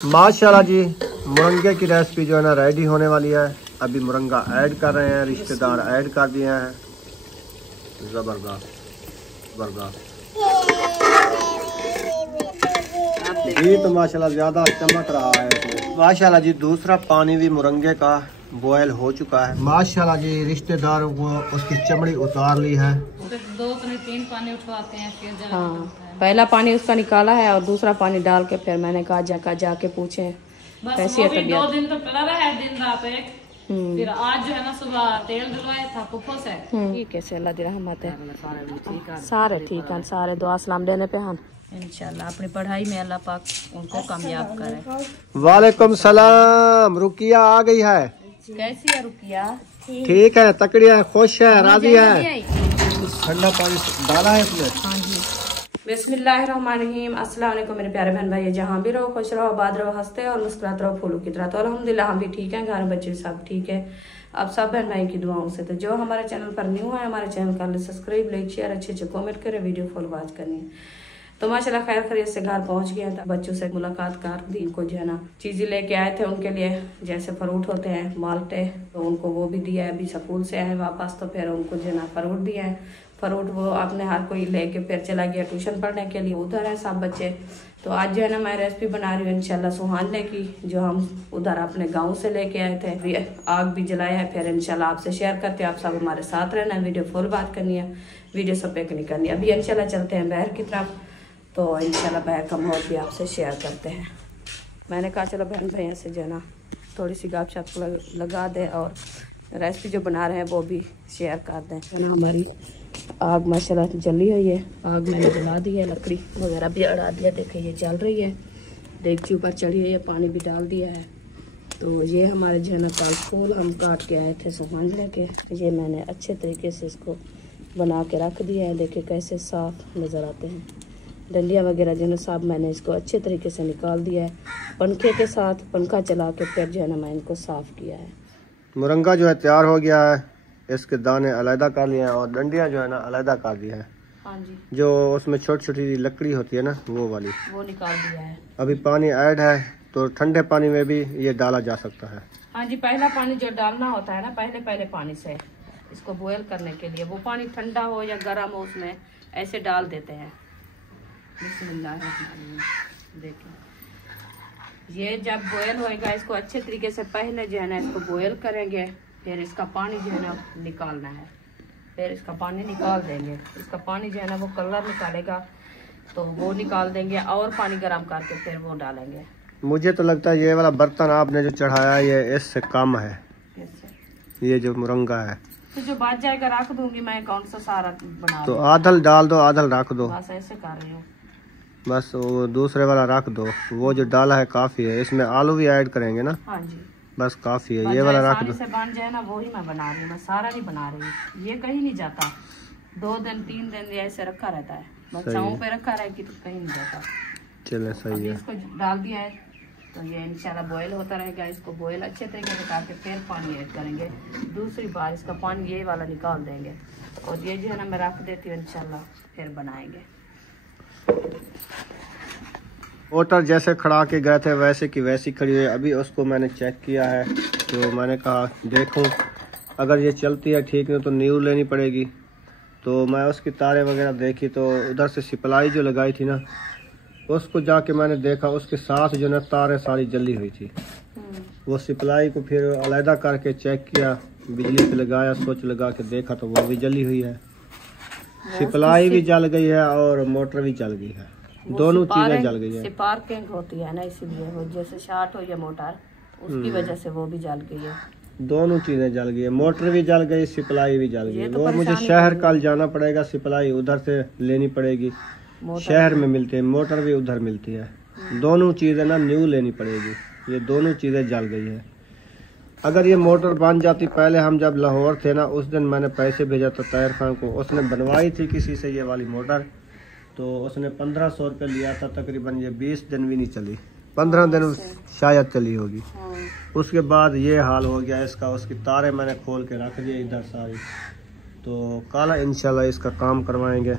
माशाल्लाह जी, मुरंगे की रेसिपी जो है ना रेडी होने वाली है। अभी मुरंगा ऐड कर रहे हैं, रिश्तेदार ऐड कर दिए हैं। जबरदस्त जबरदस्त जी। तो माशाल्लाह ज्यादा चमक रहा है इसमें। माशाल्लाह जी, दूसरा पानी भी मुरंगे का बॉयल हो चुका है। माशाल्लाह जी, रिश्तेदारों को उसकी चमड़ी उतार ली है। 2-3 पानी उठवाते हैं फिर हाँ, पहला पानी उसका निकाला है और दूसरा पानी डाल के फिर मैंने कहा जाके पूछे कैसी है तबीयत। 2 दिन तो पड़ा रहा है, दिन रात एक। फिर आज जो है ना सुबह तेल डलवाया था पुप्पो से। ठीक है, अल्लाह दी रहमत है, सारे ठीक है, सारे दुआ सलाम देने पे हम इंशाल्लाह अपनी पढ़ाई में अल्लाह पाक उनको कामयाब करे। वालेकुम सलाम। रुकिया आ गई है। कैसी है रुकिया? ठीक है, तकड़ी है, खुश है, राजी है। ठंडा पानी डाला है इसमें। हाँ जी। बिस्मिल्लाहिर्रहमानिर्रहीम। अस्सलाम वालेकुम मेरे प्यारे बहन भाई, जहाँ भी रहो खुश रहो, आबाद रहो, हंसते और मुस्कुराते रहो फूलों की तरह। तो अल्हम्दुलिल्लाह हम भी ठीक हैं, घर में बच्चे सब ठीक है, अब सब बहन भाई की दुआओं से। तो जो हमारे चैनल पर न्यू है, हमारे चैनल का सब्सक्राइब, लाइक, शेयर, अच्छे कमेंट करें, वीडियो फुल वॉच करनी है। तो माशाल्लाह खैर खैरियत से घर पहुंच गए हैं। बच्चों से मुलाकात कर दी, इनको जो है ना चीजें लेके आए थे उनके लिए, जैसे फ्रूट होते हैं माल्टे, तो उनको वो भी दिया है। अभी स्कूल से आए वापस, तो फिर उनको जो है ना फ्रूट दिया है। फ्रूट वो आपने हर कोई लेके फिर चला गया ट्यूशन पढ़ने के लिए, उधर है सब बच्चे। तो आज जो है ना मैं रेसिपी बना रही हूँ इंशाल्लाह सुहाने की, जो हम उधर अपने गाँव से लेके आए थे। आग भी जलाया है, फिर इंशाल्लाह आपसे शेयर करते हैं। आप सब हमारे साथ रहना है, वीडियो फुल बात करनी है, वीडियो सब पे नहीं करनी। अभी इंशाल्लाह चलते हैं बहर की तरफ, तो इंशाल्लाह बहर का माहौल भी आपसे शेयर करते हैं। मैंने कहा चलो बहन भैया से जो है ना थोड़ी सी गपशप लगा दे और रेसिपी जो बना रहे हैं वो भी शेयर कर दें। है ना, हमारी आग माशाल्लाह जली हुई है, आग मैंने जला दी है, लकड़ी वगैरह भी अड़ा दिया, देखिए ये जल रही है, डेगची ऊपर चढ़ी हुई है, पानी भी डाल दिया है। तो ये हमारे जो है ना कल फूल हम काट के आए थे सुहाने के, ये मैंने अच्छे तरीके से इसको बना के रख दिया है। देखिए कैसे साफ नज़र आते हैं, डंडियाँ वगैरह जो है ना सब मैंने इसको अच्छे तरीके से निकाल दिया है। पंखे के साथ पंखा चला के फिर जो है ना मैं इनको साफ़ किया है। मुरंगा जो है तैयार हो गया है, इसके दाने अलहदा कर लिए हैं और डंडियाँ जो है ना अलहदा कर दी है। हाँ जी, जो उसमें छोटी छोटी लकड़ी होती है ना वो वाली, वो निकाल दिया है। अभी पानी ऐड है, तो ठंडे पानी में भी ये डाला जा सकता है। हाँ जी, पहला पानी जो डालना होता है ना पहले पानी से इसको बॉयल करने के लिए, वो पानी ठंडा हो या गर्म हो उसमें ऐसे डाल देते हैं। देखिए ये जब बॉयल होएगा, इसको अच्छे तरीके से पहले जो है ना इसको बॉयल करेंगे, फिर इसका पानी जो है ना निकालना है, फिर इसका पानी निकाल देंगे। इसका पानी जो है ना वो कलर निकालेगा, तो वो निकाल देंगे और पानी गर्म करके फिर वो डालेंगे। मुझे तो लगता है ये वाला बर्तन आपने जो चढ़ाया ये इससे कम है, ये जो मुरंगा है। तो जो बच जाएगा रख दूंगी मैं, कौन सा सारा बना तो आधल डाल दो, आधल रख दो, बस ऐसे कर रही हूँ। बस वो दूसरे वाला रख दो, वो जो डाला है काफी है। इसमें आलू भी ऐड करेंगे ना? हाँ जी, बस काफी है, ये वाला रख दो। से बन जाए ना वही मैं बना रही हूँ, मैं सारा नहीं बना रही हूँ। ये कहीं नहीं जाता, 2 दिन 3 दिन ऐसे रखा रहता है, बच्चाओं पे रखा रहे कि तो कहीं नहीं जाता। चले सही है। इसको डाल दिया है, तो ये इंशाल्लाह बॉयल होता रहेगा। इसको बॉयल अच्छे तरीके से करके फिर पानी ऐड करेंगे। दूसरी बार इसका पानी ये वाला निकाल देंगे, और ये जो है ना मैं रख देती हूँ, इंशाल्लाह फिर बनाएंगे। मोटर जैसे खड़ा के गए थे वैसे की वैसी खड़ी हुई। अभी उसको मैंने चेक किया है, तो मैंने कहा देखूं अगर ये चलती है ठीक नहीं तो न्यू लेनी पड़ेगी। तो मैं उसकी तारें वगैरह देखी, तो उधर से सप्लाई जो लगाई थी ना उसको जाके मैंने देखा, उसके साथ जो ना तारें सारी जली हुई थी। वो सप्लाई को फिर अलहदा करके चेक किया, बिजली पे लगाया, स्विच लगा के देखा तो वो भी जली हुई है, सप्लाई भी जल गई है और मोटर भी जल गई है, दोनों चीजें जल गई है। स्पार्किंग होती है ना, इसीलिए वो जैसे शॉर्ट हो या मोटर, उसकी वजह से वो भी जल गई है। दोनों चीजें जल गई है, मोटर भी जल गई, सप्लाई भी जल गई। वो मुझे शहर कल जाना पड़ेगा, सप्लाई उधर से लेनी पड़ेगी, शहर में मिलती है, मोटर भी उधर मिलती है। दोनों चीजें ना न्यू लेनी पड़ेगी, ये दोनों चीजें जल गई है। अगर ये मोटर बन जाती, पहले हम जब लाहौर थे ना उस दिन मैंने पैसे भेजा था तैर खान को, उसने बनवाई थी किसी से ये वाली मोटर, तो उसने 1500 रुपये लिया था। तकरीबन ये 20 दिन भी नहीं चली, 15 दिन शायद चली होगी। उसके बाद ये हाल हो गया इसका। उसकी तारें मैंने खोल के रख दी इधर सारी, तो कल इंशाल्लाह इसका काम करवाएंगे।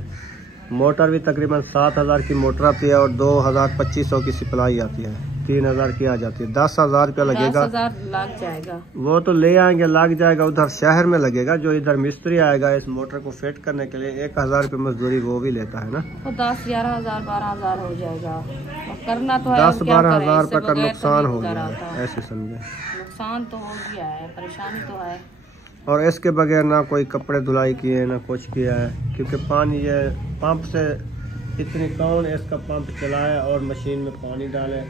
मोटर भी तकरीबन 7000 की मोटर आती है और 2200 की सप्लाई आती है। 3000 की आ जाती है। 10,000 रुपया लगेगा। 10,000 लग जाएगा। वो तो ले आएंगे, लग जाएगा। उधर शहर में लगेगा, जो इधर मिस्त्री आएगा इस मोटर को फिट करने के लिए 1000 रुपये मजदूरी वो भी लेता है ना। तो 10-11,000 12,000 हो जाएगा। और करना तो है, 10-12,000 रुपये का नुकसान हो गया है, ऐसे समझे। नुकसान तो हो गया है, परेशानी तो है। और इसके बगैर ना कोई कपड़े धुलाई किए ना कुछ किया है, क्योंकि पानी ये पंप से इतनी कौन इसका पंप चलाए और मशीन में पानी डाले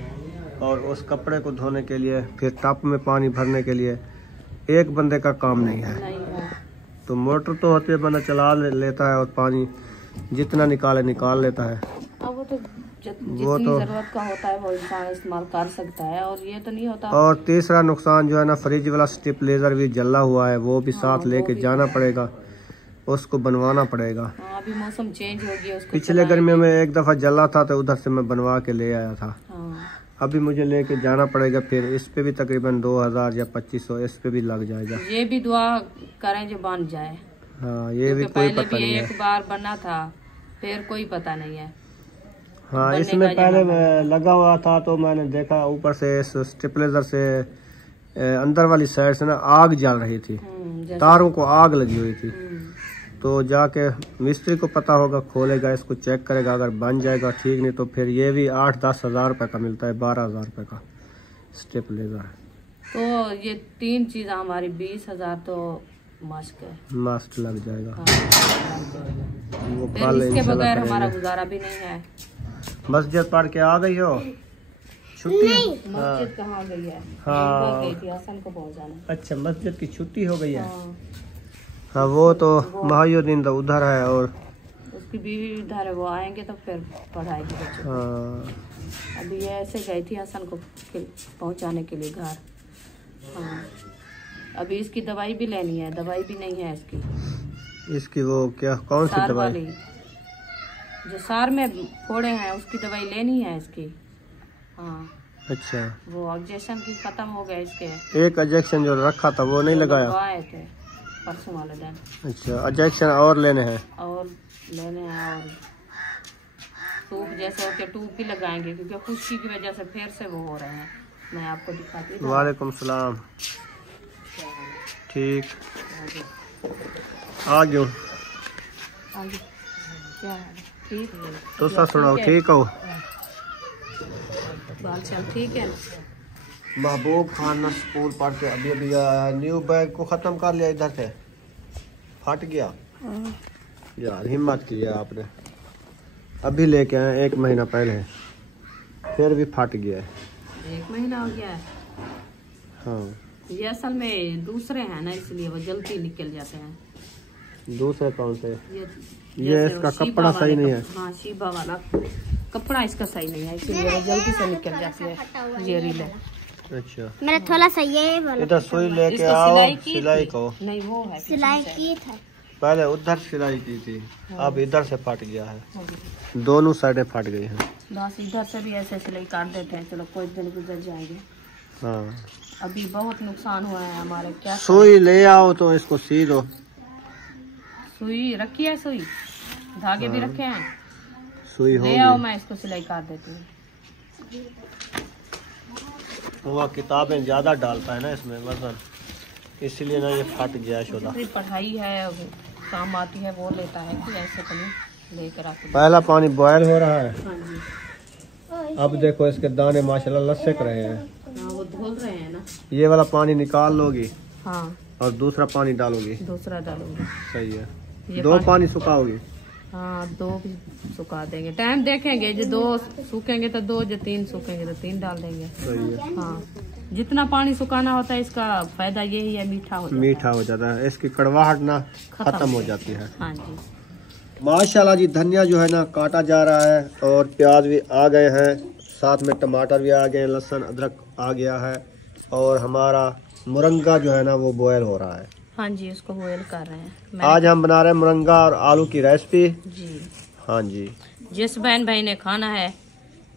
और उस कपड़े को धोने के लिए फिर टप में पानी भरने के लिए एक बंदे का काम नहीं है। तो मोटर तो होती है, बंदा चला लेता है और पानी जितना निकाल लेता है। अब वो तो जितनी जरूरत का होता है वो इंसान इस्तेमाल कर सकता है, और ये तो नहीं होता। और तीसरा नुकसान जो है ना, फ्रिज वाला स्टेबलाइजर भी जला हुआ है, वो भी साथ लेके जाना पड़ेगा, उसको बनवाना पड़ेगा। अभी मौसम चेंज हो गया, उसको पिछले गर्मी में एक दफा जला था तो उधर से मैं बनवा के ले आया था। अभी मुझे लेके जाना पड़ेगा, फिर इस पे भी तकरीबन 2000 या 2500 इस पे भी लग जाएगा। ये भी दुआ करें जो बन जाए। हाँ, ये भी कोई पता नहीं है। एक बार बना था, फिर कोई पता नहीं है। हाँ, इसमें पहले लगा हुआ था तो मैंने देखा ऊपर से इस स्टेबलाइजर से अंदर वाली साइड से ना आग जल रही थी, तारों को आग लगी हुई थी। तो जाके मिस्त्री को पता होगा, खोलेगा, इसको चेक करेगा, अगर बन जाएगा ठीक, नहीं तो फिर ये भी 8-10 हजार रुपये का मिलता है, 12,000 रुपये का स्टेबलाइजर। तो ये 3 चीज हमारी 20,000 तो मस्त लग जाएगा। वो फिर इसके बगैर हमारा गुजारा भी नहीं है। मस्जिद पढ़ के आ गई हो? छुट्टी? मस्जिद कहाँ गई है? हाँ, गई थी हसन को पहुँचाने। अच्छा, मस्जिद की छुट्टी हो गई है। हाँ, वो तो महायुद्दीन तो उधर है और उसकी बीवी उधर है, वो आएंगे तो फिर पढ़ाएगी बच्चों को। हाँ, अभी ये ऐसे गई थी हसन को पहुँचाने के लिए घर। हाँ, अभी इसकी दवाई भी लेनी है, दवाई भी नहीं है इसकी वो क्या, कौन सी दवाई? जो सार में फोड़े हैं उसकी दवाई लेनी है इसकी। हाँ, अच्छा, वो इंजेक्शन की खत्म हो गए इसके। एक इंजेक्शन जो रखा था वो नहीं लगाया? लगाए थे परसों वाले दिन। अच्छा, इंजेक्शन और लेने हैं? और टूप जैसे होते टूप भी लगाएंगे, क्योंकि खुश्की की वजह से फिर से वो हो रहे हैं। मैं आपको दिखाती हूँ। वालेकुम सलाम। ठीक, आ गयो। क्या ठीक है? तो सुनाओ, ठीक हो? बाल चाल ठीक है। महबूब खान ना स्कूल पढ़ के अभी न्यू बैग को ख़त्म कर लिया, इधर से फट गया। यार हिम्मत की है आपने, अभी लेके आए 1 महीना पहले, फिर भी फट गया है। 1 महीना हो गया है। हाँ, ये असल में दूसरे हैं ना, इसलिए वो जल्दी निकल जाते हैं। दूसरे कौन से? ये इसका कपड़ा सही नहीं है। हाँ, शीबा वाला कपड़ा इसका सही नहीं है, इसलिए वो जल्दी से निकल जाती है। ये रील है। अच्छा, मेरा थोड़ा सा ये वाला इधर सुई लेके आओ, सिलाई को। नहीं, वो है सिलाई की था, पहले उधर सिलाई की थी, अब इधर से फट गया है। दोनों साइडें फट गई हैं। बस इधर से भी ऐसे सिलाई काट देते हैं, चलो कुछ दिन गुजर जाएंगे। हाँ, अभी बहुत नुकसान हुआ है हमारे। क्या सुई ले आओ तो इसको सी दो। सुई रखी है, सुई धागे भी रखे हैं, सुई ले आओ, मैं इसको सिलाई काट देती हूँ। वो किताबें ज्यादा डालता है ना इसमें वजन, इसलिए ना ये फट गया। शोधा पढ़ाई है, काम आती है, वो लेता है कि ऐसे तो नहीं लेकर आते। पहला पानी बॉयल हो रहा है। हाँ जी। अब देखो इसके दाने माशाल्लाह लसक रहे हैं। हाँ, वो धुल रहे हैं ना। ये वाला पानी निकाल लोगी? हाँ, और दूसरा पानी डालोगी? दूसरा डालूंगी। सही है। 2 पानी सुखाओगी? हाँ, 2 भी सुखा देंगे, टाइम देखेंगे, जो 2 सूखेंगे तो 2, जो 3 सूखेंगे तो 3 डाल देंगे। सही है। हाँ, जितना पानी सुखाना होता है इसका फायदा यही है, मीठा हो जाता है, इसकी कड़वाहट ना खत्म हो जाती है। हाँ जी, माशाल्लाह जी। धनिया जो है ना काटा जा रहा है और प्याज भी आ गए हैं, साथ में टमाटर भी आ गए, लहसुन अदरक आ गया है, और हमारा मुरंगा जो है ना वो बॉयल हो रहा है। हाँ जी, इसको बॉयल कर रहे हैं। आज हम बना रहे हैं मुरंगा और आलू की रेसिपी जी। हाँ जी, जिस बहन भाई ने खाना है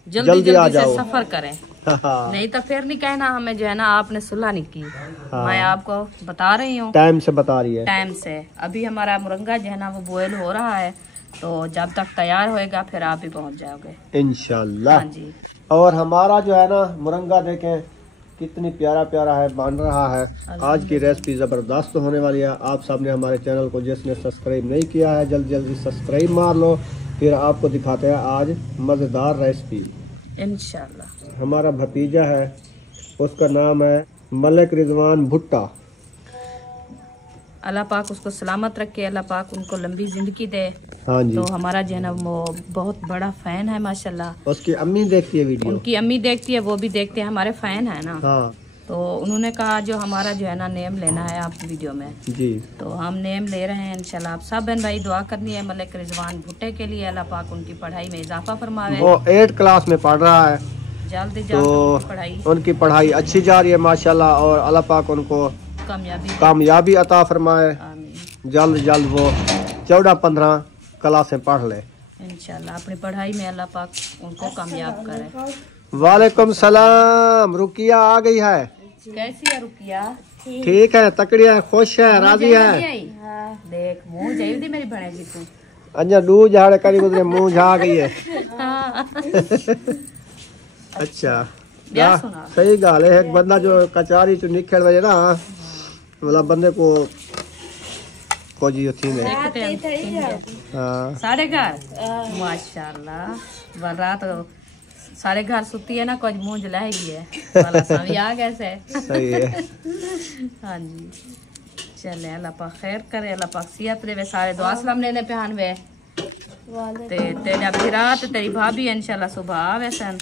जल्दी आ से जाओ। सफर करें, नहीं तो फिर नहीं कहना हमें जो है ना आपने सुलह नहीं की। मैं आपको बता रही हूँ, टाइम से बता रही है। टाइम से। अभी हमारा मुरंगा जो है ना वो बॉयल हो रहा है, तो जब तक तैयार होएगा फिर आप भी पहुंच जाओगे इंशाल्लाह। हाँ जी। और हमारा जो है ना मुरंगा देखें कितनी प्यारा प्यारा है, बन रहा है। आज की रेसिपी जबरदस्त होने वाली है। आप सबने हमारे चैनल को जिसने सब्सक्राइब नहीं किया है जल्दी जल्दी सब्सक्राइब मार लो, फिर आपको दिखाते हैं आज मजेदार रेसिपी इंशाल्लाह। हमारा भतीजा है, उसका नाम है मलिक रिजवान भुट्टा। अल्लाह पाक उसको सलामत रखे, अल्लाह पाक उनको लंबी जिंदगी दे। हाँ जी। तो हमारा जो है ना वो बहुत बड़ा फैन है माशाल्लाह। उसकी अम्मी देखती है वीडियो, उनकी अम्मी देखती है, वो भी देखते हैं, हमारे फैन है ना। हाँ। तो उन्होंने कहा जो हमारा जो है ना नेम लेना है आप वीडियो में जी। तो हम नेम ले रहे हैं इंशाल्लाह। आप सब बहन भाई दुआ करनी है मलिक रिजवान भुट्टे के लिए, अल्लाह पाक उनकी पढ़ाई में इजाफा फरमावे। वो 8 क्लास में पढ़ रहा है, जल्दी तो उनकी पढ़ाई अच्छी जा रही है माशाल्लाह, और अल्लाह पाक उनको कामयाबी अता फरमाए। जल्द जल्द वो 14-15 क्लासें पढ़ ले इंशाल्लाह। अपनी पढ़ाई में अल्लाह पाक उनको कामयाब करे। वालेकुम सलाम। रुकिया आ गई है। कैसी है रुकिया? ठीक है, तकड़ी है, खुश है, राजी है। देख मुंह जाई दी मेरी बने जी तू अंजा दू झाड़े करी गुजरे मुंह झा गई है। अच्छा क्या सुना? सही गाल है। एक बंदा जो कचारी चो निकल वजे ना मतलब बंदे को जी थी में हाँ। साढ़े घर माशाल्लाह रात साढ़े घर सुती है ना, कुछ मुंह जलाएगी है वाला सावी आ गए से। सही है। हाँ जी चले, अल्लाह पाक खैर करे, अल्लाह पाक सियत देवे। सारे दुआ सलाम लेने पहन वे ते तेरा फिरा ते तेरी भाभी इंशाल्लाह सुबह आवे सन।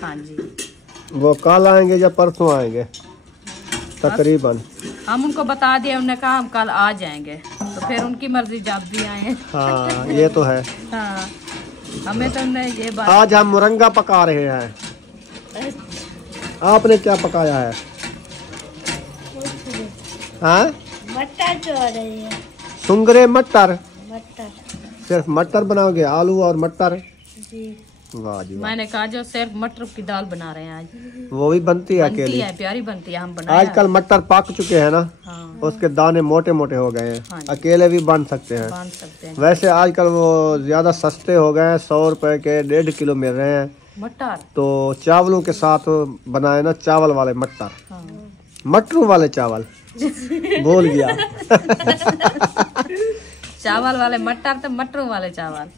हाँ जी। वो कल आएंगे या परसों आएंगे तकरीबन? हम उनको बता दिया, उन्होंने कहा हम कल आ जाएंगे, तो फिर उनकी मर्जी जब भी आए। हाँ ये तो है। हाँ हमें तो ये बात। आज हम मुरंगा पका रहे हैं। आपने क्या पकाया है? हाँ मटर जो रही है। सुंगरे मटर? मटर सिर्फ मटर बनाओगे? आलू और मटर? जी। वाह जी। मैंने कहा जो सिर्फ मटर की दाल बना रहे हैं आज। वो भी बनती है अकेली? है, प्यारी बनती है। हम बनाए आजकल मटर पक चुके हैं ना। हाँ। उसके दाने मोटे मोटे हो गए हैं। हाँ। अकेले भी बन सकते हैं। वैसे आजकल वो ज्यादा सस्ते हो गए हैं, 100 रुपए के 1.5 किलो मिल रहे हैं मटर। तो चावलों के साथ बनाए ना चावल वाले मटर। हाँ। मटरू वाले चावल भूल गया। चावल वाले मटर तो मटरू वाले चावल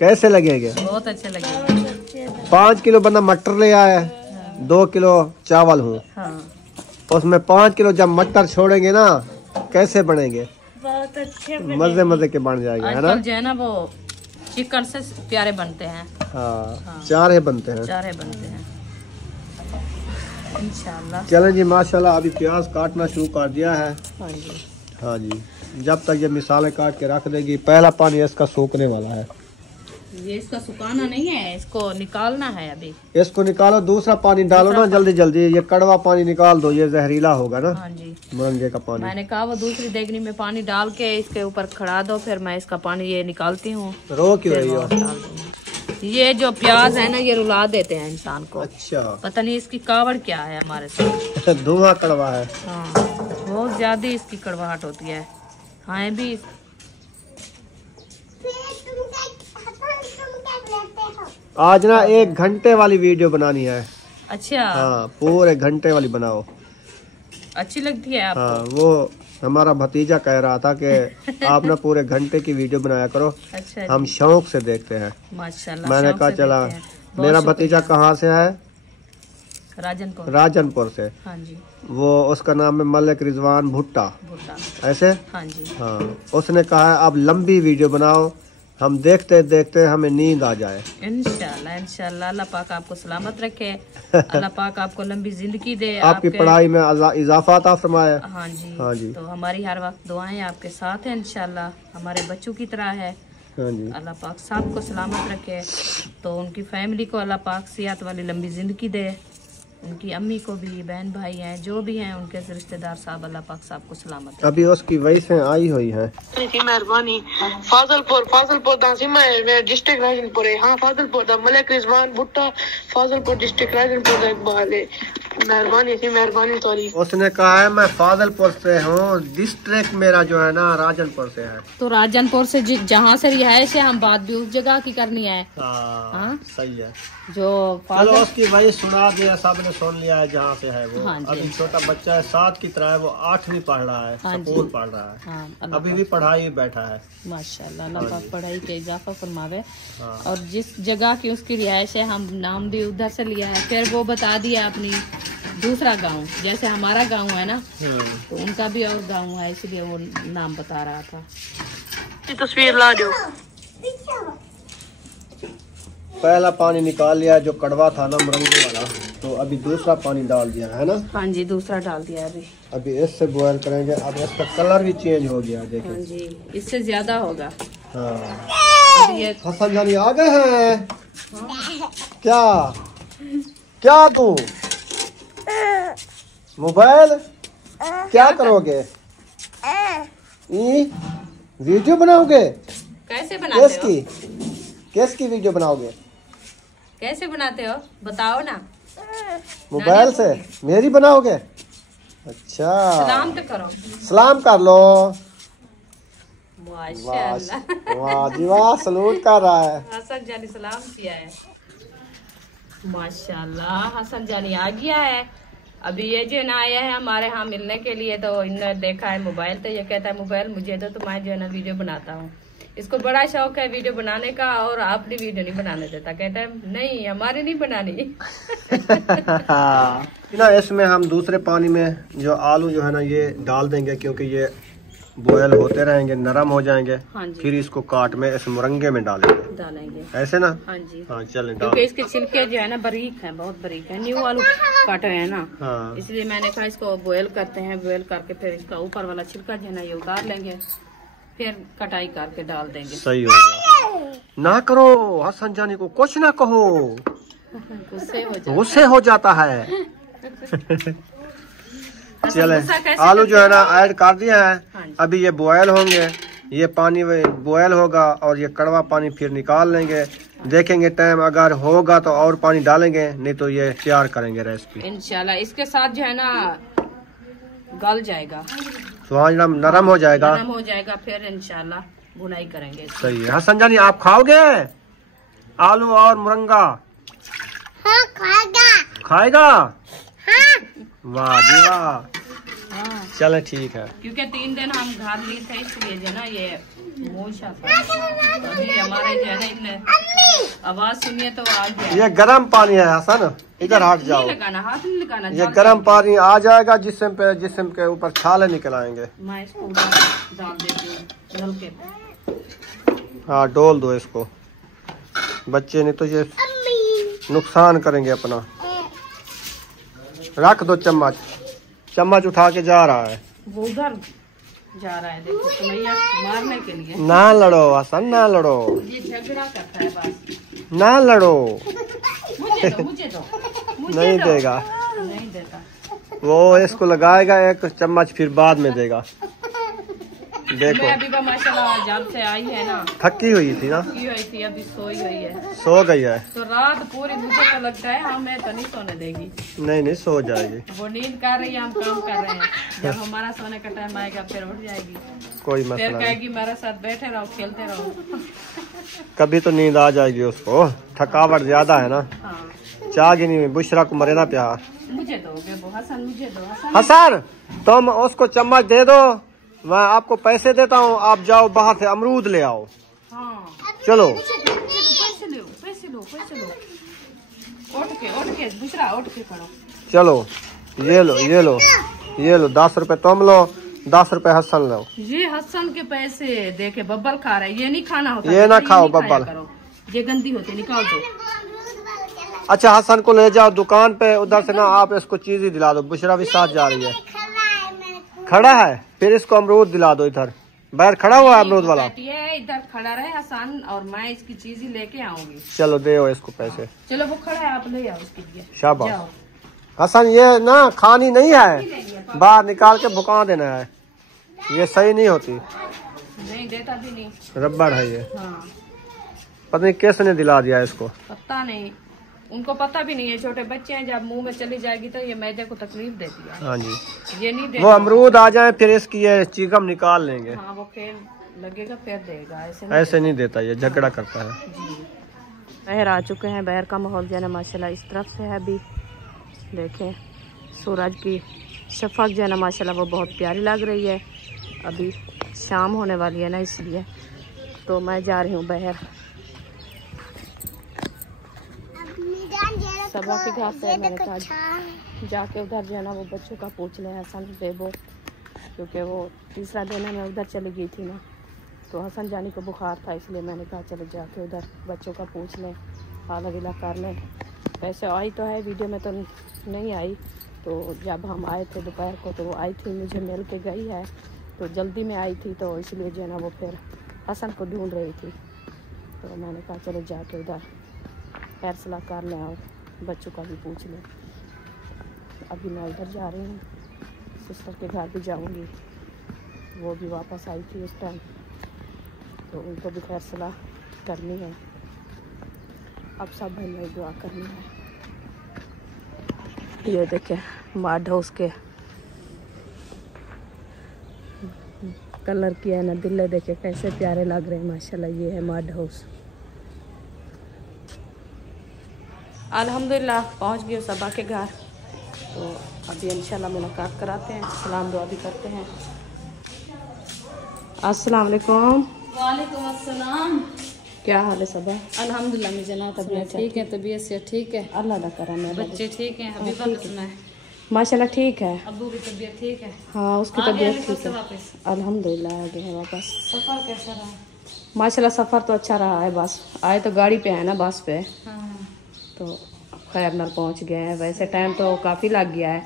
कैसे लगेंगे? बहुत अच्छे लगेंगे। 5 किलो बंदा मटर ले आया, 2 किलो चावल हूँ। हाँ। उसमें 5 किलो जब मटर छोड़ेंगे ना कैसे बनेंगे? बहुत अच्छे मजे मजे के बन जाएंगे, है ना? जो है ना वो चिकन से प्यारे बनते हैं। हाँ। चारे बनते हैं। चारे बनते हैं इंशाल्लाह। चलें जी माशाल्लाह। अभी प्याज काटना शुरू कर दिया है। हाँ जी। हाँ जी। जब तक ये मिसालें काट के रख देगी, पहला पानी इसका सूखने वाला है। ये इसका सुखाना नहीं है, इसको निकालना है अभी। इसको निकालो, दूसरा पानी डालो ना जल्दी जल्दी। ये कड़वा पानी निकाल दो, ये जहरीला होगा ना। हाँ जी। मुरंगे का पानी। मैंने कहा वो दूसरी देगनी में पानी डाल के इसके ऊपर खड़ा दो, फिर मैं इसका पानी ये निकालती हूँ। रो क्यों रही हो? ये जो प्याज है ना ये रुला देते हैं इंसान को। अच्छा। पता नहीं इसकी कावड़ क्या है हमारे साथ। धुआं कड़वा है। हाँ बहुत ज्यादा इसकी कड़वाहट होती है। हाँ भी आज ना 1 घंटे वाली वीडियो बनानी है। अच्छा। हाँ पूरे घंटे वाली बनाओ। अच्छी लगती है आपको? हाँ वो हमारा भतीजा कह रहा था कि आप ना पूरे घंटे की वीडियो बनाया करो। अच्छा। हम शौक से देखते हैं। माशाल्लाह। मैंने कहा चला। मेरा भतीजा कहाँ से है? राजनपुर। राजनपुर से। हाँ जी। वो उसका नाम है मलिक रिजवान भुट्टा। ऐसे? हाँ जी। हाँ उसने कहा है अब लंबी वीडियो बनाओ, हम देखते देखते हमें नींद आ जाए। इंशाल्लाह इंशाल्लाह। अल्लाह पाक आपको सलामत रखे, अल्लाह पाक आपको लंबी जिंदगी दे, आपकी पढ़ाई में इजाफा अता फरमाए। हाँ जी। हाँ जी। तो हमारी हर वक्त दुआएं आपके साथ हैं इंशाल्लाह, हमारे बच्चों की तरह है। हाँ जी। अल्लाह पाक सबको सलामत रखे, तो उनकी फैमिली को अल्लाह पाक सेहत वाली लंबी जिंदगी दे, उनकी अम्मी को भी, बहन भाई हैं जो भी हैं उनके रिश्तेदार साहब, अल्लाह पाक सबको सलामत। अभी उसकी वही से आई हुई है। मेहरबानी। फाजलपुर दासिमा डिस्ट्रिक्ट राजनपुर है। हाँ फाजलपुर दा मलिक रिजवान भुट्टा फाजलपुर डिस्ट्रिक्ट राजनपुर दा इकबाल है। मेहरबानी सॉरी। उसने कहा है मैं फाजलपुर से हूँ, डिस्ट्रिक्ट मेरा जो है ना राजनपुर से है। तो राजनपुर से जहाँ से रिहाइश है, हम बात भी उस जगह की करनी है। हाँ सही है। जो चलो उसकी वही सुना दिया, सब ने सुन लिया है जहाँ से है वो। हाँ जी। अभी छोटा बच्चा है, 7 की तरह है, वो 8वीं पढ़ रहा है, हाँ जी। स्कूल पढ़ रहा है। हाँ, अभी भी पढ़ाई बैठा है। माशाल्लाह, अल्लाह पाक पढ़ाई के इजाफा फरमावे। हाँ। और जिस जगह की उसकी रिहाइश है, हम नाम भी उधर से लिया है। फिर वो बता दिया अपनी दूसरा गांव, जैसे हमारा गांव है ना, तो उनका भी और गांव है, इसलिए वो नाम बता रहा था। तस्वीर ला दो। पहला पानी निकाल लिया जो कड़वा था ना, मुरंगी वाला, तो अभी दूसरा पानी डाल दिया है ना। हाँ जी, दूसरा डाल दिया अभी। अभी इससे बॉयल करेंगे। अब इसका कलर भी चेंज हो गया, देखिए। हाँ जी, इससे ज्यादा होगा। हाँ। अभी ये हसन जानी आ गए हैं। क्या क्या तू मोबाइल क्या करोगे? वीडियो बनाओगे? कैसे बनाते हो? किसकी वीडियो बनाओगे? कैसे बनाते हो बताओ ना। मोबाइल से मेरी बनाओगे? अच्छा, सलाम तो करो। सलाम कर लो। माशाल्लाह, वाह जी वाह, सलूट कर रहा है। हसन जानी सलाम किया है। माशाल्लाह, हसन जानी आ गया है। अभी ये जो ना आया है हमारे यहाँ मिलने के लिए, तो इन्होंने देखा है मोबाइल, तो ये कहता है मोबाइल मुझे दो, तो मैं जो है ना वीडियो बनाता हूँ। इसको बड़ा शौक है वीडियो बनाने का, और अपनी वीडियो नहीं बनाने देता, कहता है नहीं हमारी नहीं बनानी। ना इसमें हम दूसरे पानी में जो आलू जो है ना ये डाल देंगे, क्योंकि ये बॉयल होते रहेंगे, नरम हो जाएंगे। हाँ जी। फिर इसको काट में इस मुरंगे में डालेंगे, ऐसे ना। हाँ जी। हाँ चलें डाल। क्योंकि इसके छिलके जो है ना बारीक हैं, बहुत बारीक है। न्यू आलू काटे हैं ना, हाँ। इसलिए मैंने कहा इसको बॉयल करते हैं। बॉयल करके फिर इसका ऊपर वाला छिलका जो है ना ये उतार लेंगे, फिर कटाई करके डाल देंगे। सही हो गया। ना करो हसन जानी को कुछ ना कहो, गुस्से हो जाता है। चले आलू जो है ना ऐड कर दिया है। हाँ अभी ये बॉयल होंगे, ये पानी बॉयल होगा और ये कड़वा पानी फिर निकाल लेंगे। देखेंगे टाइम अगर होगा तो और पानी डालेंगे, नहीं तो ये तैयार करेंगे रेसिपी इंशाल्लाह। इसके साथ जो है ना गल जाएगा, स्वाद नरम हो जाएगा। नरम हो जाएगा, फिर इंशाल्लाह बुनाई करेंगे। सही है। हसन जानी आप खाओगे आलू और मुरंगा? हाँ खाएगा? वाह जी वाह। हाँ, चले ठीक है। क्योंकि 3 दिन हम घर लिए थे, इसलिए जो है ना ये मोशा था। अभी हमारे जो है ना इनने आवाज सुनिए तो आ गया। ये गर्म पानी है हसन, इधर हट जाओ। नहीं लगाना, हाथ नहीं लगाना। ये गर्म पानी आ जाएगा, जिस्म के ऊपर छाले निकल आएंगे। मैं इसको डाल देती हूँ नलके पे। हाँ डोल दो इसको, बच्चे नहीं तो ये नुकसान करेंगे अपना। रख दो चम्मच उठा के जा रहा है। वो उधर जा रहा है, देखो सुमैया मारने के लिए। ना लड़ो हसन, ना लड़ो, ये झगड़ा करता है बस। ना लड़ो। मुझे दो, मुझे दो, मुझे नहीं दो। देगा नहीं देता। वो, इसको लगाएगा एक चम्मच, फिर बाद में देगा। देखो मैं अभी माशाल्लाह जब से आई है ना, थकी हुई थी ना, थकी हुई थी, अभी सोई हुई है। सो गई है। तो रात पूरी मुझे तो लगता है हमें तो नहीं सोने देगी। नहीं सो जाएगी। वो नींद कर रही है, हम काम कर रहे हैं। जब हमारा सोने का टाइम आएगा फिर उठ जाएगी, कोई फिर मसला नहीं, कहेगी मेरे साथ बैठे रहो, खेलते रहो। कभी तो नींद आ जाएगी उसको, थकावट ज्यादा है ना। हाँ, चाह नहीं बुशरा को मरे ना प्यार। मुझे दोगे वो हसन, मुझे दो हसन। हसन तुम उसको चम्मच दे दो, मैं आपको पैसे देता हूँ, आप जाओ बाहर से अमरूद ले आओ। हाँ, चलो पैसे लो, पैसे लो, पैसे लो। उठ के दूसरा उठ के करो। चलो ये लो 10 रुपए तुम लो, 10 रुपए हसन लो। ये हसन के पैसे देके बब्बल खा रहा है, ये नहीं खाना होता। ये ना खाओ नहीं खाया बब्बल। करो, ये गंदी होती, निकाल दो। अच्छा हसन को ले जाओ दुकान पे, उधर से ना आप इसको चीज ही दिला दो। बुशरा भी साथ जा रही है। खड़ा है, फिर इसको अमरूद दिला दो। इधर बाहर खड़ा हुआ है अमरूद वाला। ये इधर खड़ा रहे हसन, और मैं इसकी चीज ही लेके आऊंगी। चलो दे इसको पैसे। चलो वो खड़ा है, आप ले आओ उसके लिए। शाबाश जाओ। हसन, ये ना खानी नहीं है, बाहर निकाल के भुका देना है, ये सही नहीं होती। नहीं देता भी नहीं, रबड़ है ये। हाँ पता नहीं किसने दिला दिया इसको। पता नहीं। उनको पता भी नहीं है, छोटे बच्चे हैं, जब मुंह में चली जाएगी तो ये मैदे को तकलीफ देती है। हाँ जी, ये नहीं वो अमरूद आ जाए फिर इसकी ये चीकम निकाल लेंगे। हाँ, वो खेल लगेगा फिर देगा, ऐसे नहीं देता, ये झगड़ा करता है। बहर आ चुके हैं, बहर का माहौल जो है ना माशाल्लाह इस तरफ से है। अभी देखें सूरज की शफक जो है ना माशाल्लाह वो बहुत प्यारी लग रही है। अभी शाम होने वाली है ना, इसलिए तो मैं जा रही हूँ बहर। सबा के घर से मैंने कहा जाके उधर जो है ना वो बच्चों का पूछ ले, हसन बेबो, क्योंकि वो तीसरा दिन है मैं उधर चली गई थी ना, तो हसन जानी को बुखार था, इसलिए मैंने कहा चलो जाके उधर बच्चों का पूछ लें, हाल गिला कर लें। वैसे आई तो है, वीडियो में तो नहीं आई, तो जब हम आए थे दोपहर को तो वो आई थी, मुझे मिल के गई है, तो जल्दी में आई थी, तो इसलिए जो है ना वो फिर हसन को ढूंढ रही थी, तो मैंने कहा चलो जाके उधर फैसला कर लें और बच्चों का भी पूछ लें। अभी मैं उधर जा रही हूँ, सिस्टर के घर भी जाऊँगी, वो भी वापस आई थी उस टाइम, तो उनको भी फैसला करनी है। अब सब भाई मेरी दुआ करनी है। ये देखें माड हाउस के कलर किया है ना, दिल्ले देखे कैसे प्यारे लग रहे हैं माशाल्लाह। ये है माड हाउस। अल्हम्दुलिल्लाह पहुंच गए सबा के घर, तो अभी इंशाल्लाह मुलाकात कराते हैं, सलाम दुआ भी करते हैं। अस्सलाम वालेकुम। वालेकुम अस्सलाम। क्या हाल है सबा? अल्हम्दुलिल्लाह में जना तबीयत ठीक है, तबीयत से ठीक है, अल्लाह का करम है। बच्चे ठीक हैं, हबीबा का सुना है माशाल्लाह ठीक है, अब्बू की तबीयत ठीक है। हाँ उसकी आ गए तबीयत अभी ठीक है वापस? अल्हम्दुलिल्लाह आ गए हैं वापस। सफर कैसा रहा? माशाल्लाह सफ़र तो अच्छा रहा है, बस आए तो गाड़ी पे है ना, बस पे, हाँ। तो खैर नर पहुंच गए हैं। वैसे टाइम तो काफ़ी लग गया है,